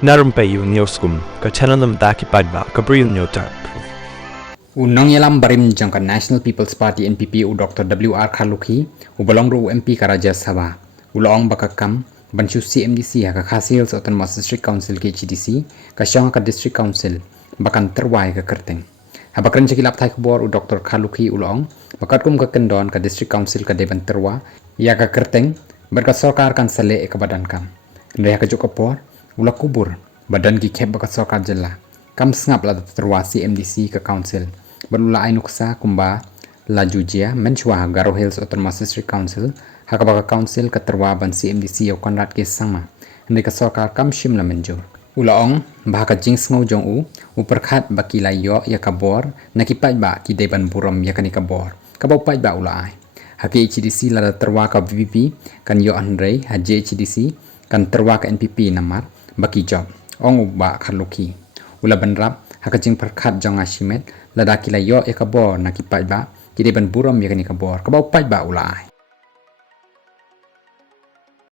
Na Rympei U ka channel ki paidbah ka Bri U Hynñiewtrep. Unong yalam barim jangka National People's Party NPP u Dr. W.R. Khalukhi u balong ru MP ka Rajya Sabha ulong bakakam bansusi MDC ka Khasi Hills Autonomous District Council KHADC ka shong ka District Council bakan tyrwa ka kyrteng habakran chakilap thai khobor u Dr. Khalukhi ulong bakat kum ka kendon ka District Council ka deban tyrwa iaka kyrteng berkat sarkar kan sale ka badan kam ndaya ka jokopor ula kubur badan ki khep bakat sarkar jalla kam sngap la tyrwa si MDC ka council berula ai nuksa kumba la jujia menchwa Baroh Hills Autonomous District Council hakabaka council ka tyrwa ban si MDC yo konrat ke sangma ndai ka sarkar kam shim la menjur ulaong bahaka jings ngau jong u perkhat baki la yo ya kabor nakipai ba ki deban buram ya kani kabor kabau pai ba ula ai haki HDC la tyrwa ka VP kan yo andrei ha JHDC kan tyrwa ka NPP namar baki job ong ba Khalukhi ula banrap hakajing perkhat jong ashimet ladaki la yo ya kabor nakipai ba ki deban buram ya kani kabor kabau pai ba ula ai